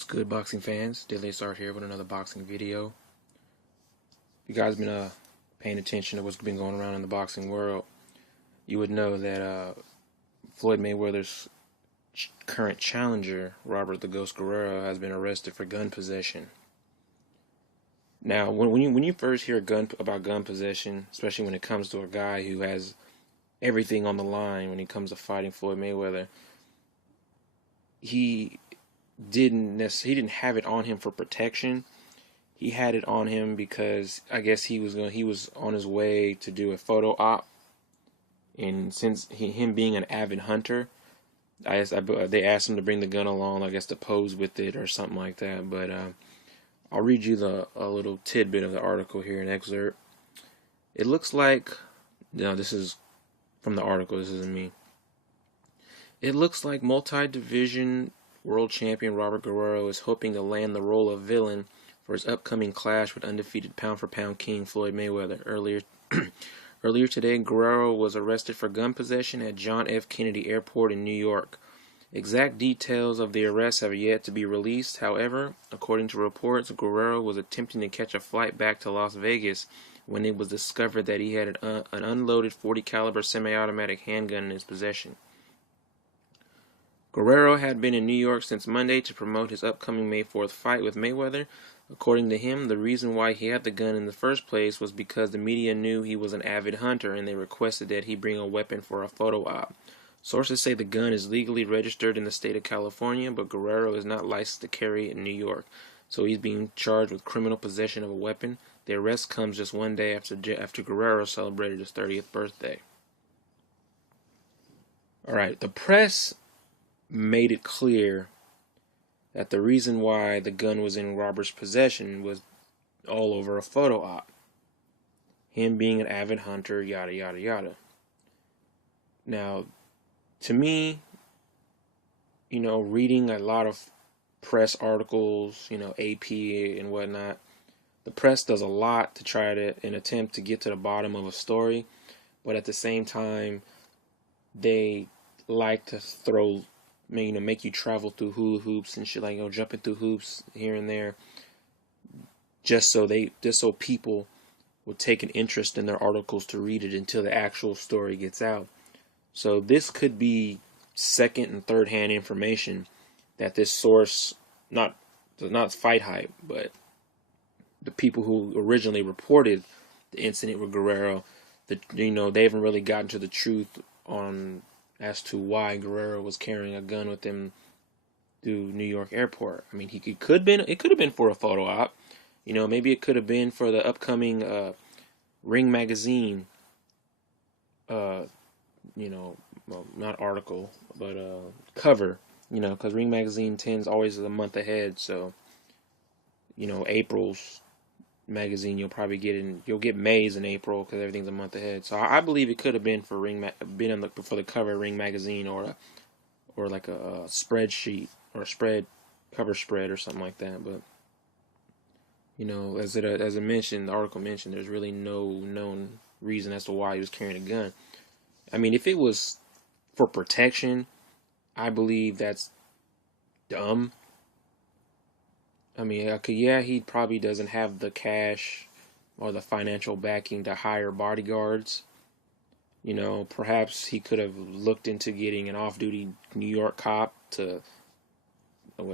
What's good, boxing fans? Daily Start here with another boxing video. If you guys been paying attention to what's been going around in the boxing world, you would know that Floyd Mayweather's current challenger, Robert the Ghost Guerrero, has been arrested for gun possession. Now, when you first hear about gun possession, especially when it comes to a guy who has everything on the line when it comes to fighting Floyd Mayweather, he didn't have it on him for protection. He had it on him because I guess he was on his way to do a photo op, and since him being an avid hunter, they asked him to bring the gun along, I guess, to pose with it or something like that. But I'll read you a little tidbit of the article here, an excerpt. It looks like, this is from the article. This isn't me. It looks like multi-division world champion Robert Guerrero is hoping to land the role of villain for his upcoming clash with undefeated pound-for-pound king Floyd Mayweather. Earlier today, Guerrero was arrested for gun possession at John F. Kennedy Airport in New York. Exact details of the arrest have yet to be released. However, according to reports, Guerrero was attempting to catch a flight back to Las Vegas when it was discovered that he had an unloaded .40 caliber semi-automatic handgun in his possession. Guerrero had been in New York since Monday to promote his upcoming May 4th fight with Mayweather. According to him, the reason why he had the gun in the first place was because the media knew he was an avid hunter and they requested that he bring a weapon for a photo op. Sources say the gun is legally registered in the state of California, but Guerrero is not licensed to carry it in New York, so he's being charged with criminal possession of a weapon. The arrest comes just one day after Guerrero celebrated his 30th birthday. Alright, the press made it clear that the reason why the gun was in Robert's possession was all over a photo op. Him being an avid hunter, yada, yada, yada. Now, to me, reading a lot of press articles, AP and whatnot, the press does a lot to try to, and attempt to get to the bottom of a story, but at the same time, they like to make you travel through hula hoops and shit, like jumping through hoops here and there, just so people will take an interest in their articles to read it until the actual story gets out. So this could be second and third hand information that this source, not fight hype, but the people who originally reported the incident with Guerrero, they haven't really gotten to the truth on as to why Guerrero was carrying a gun with him through New York airport. I mean, it could have been for a photo op. Maybe it could have been for the upcoming Ring magazine, not article, but cover, because Ring magazine tends always a month ahead. So, April's magazine you'll get May's in April because everything's a month ahead. So I believe it could have been for for the cover of Ring magazine or like a spreadsheet or a cover spread or something like that. But as it mentioned, the article mentioned, there's really no known reason as to why he was carrying a gun. I mean, if it was for protection, I believe that's dumb. I mean, he probably doesn't have the cash or the financial backing to hire bodyguards. Perhaps he could have looked into getting an off-duty New York cop to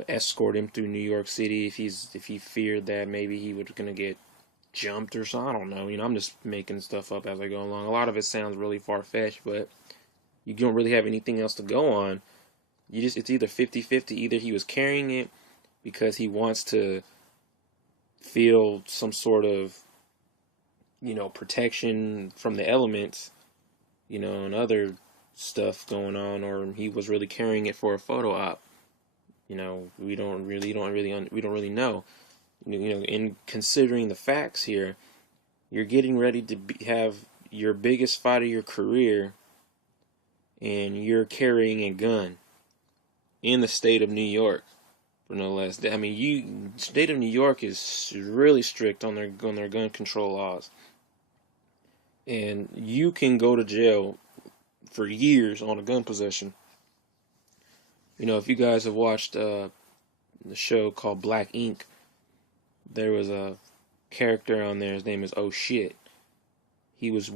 escort him through New York City if he feared that maybe he was gonna get jumped or something. I don't know. I'm just making stuff up as I go along. A lot of it sounds really far-fetched, but you don't really have anything else to go on. It's either 50-50. Either he was carrying it because he wants to feel some sort of, protection from the elements, and other stuff going on, or he was really carrying it for a photo op. We don't really know. In considering the facts here, you're getting ready to have your biggest fight of your career, and you're carrying a gun in the state of New York. For no less. I mean, state of New York is really strict on their gun control laws, and you can go to jail for years on a gun possession. If you guys have watched the show called Black Ink, there was a character on there. His name is Oh Shit. He was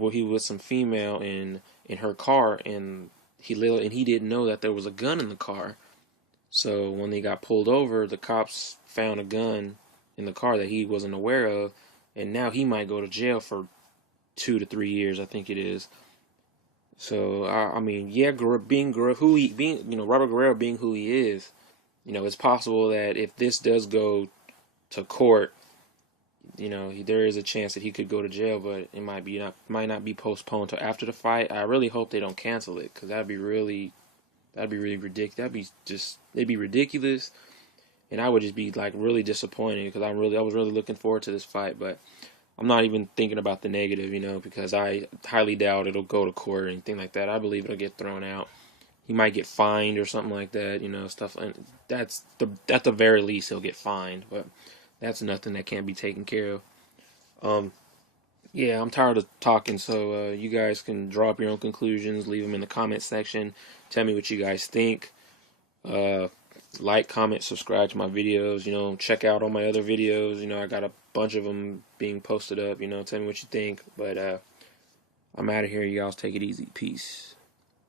some female in her car, and he didn't know that there was a gun in the car. So when they got pulled over, the cops found a gun in the car that he wasn't aware of, and now he might go to jail for 2 to 3 years, I think it is. So I mean, yeah, being Robert Guerrero being who he is, it's possible that if this does go to court, there is a chance that he could go to jail, but it might not be postponed till after the fight. I really hope they don't cancel it, because that'd be really ridiculous. It'd be ridiculous, and I would just be like really disappointed, because I was really looking forward to this fight, but I'm not even thinking about the negative, because I highly doubt it'll go to court or anything like that. I believe it'll get thrown out. He might get fined or something like that, stuff. And at the very least he'll get fined, but that's nothing that can't be taken care of. Yeah, I'm tired of talking, so you guys can drop your own conclusions, leave them in the comment section. Tell me what you guys think. Like, comment, subscribe to my videos. Check out all my other videos. I got a bunch of them being posted up. Tell me what you think. But I'm out of here. You guys take it easy. Peace.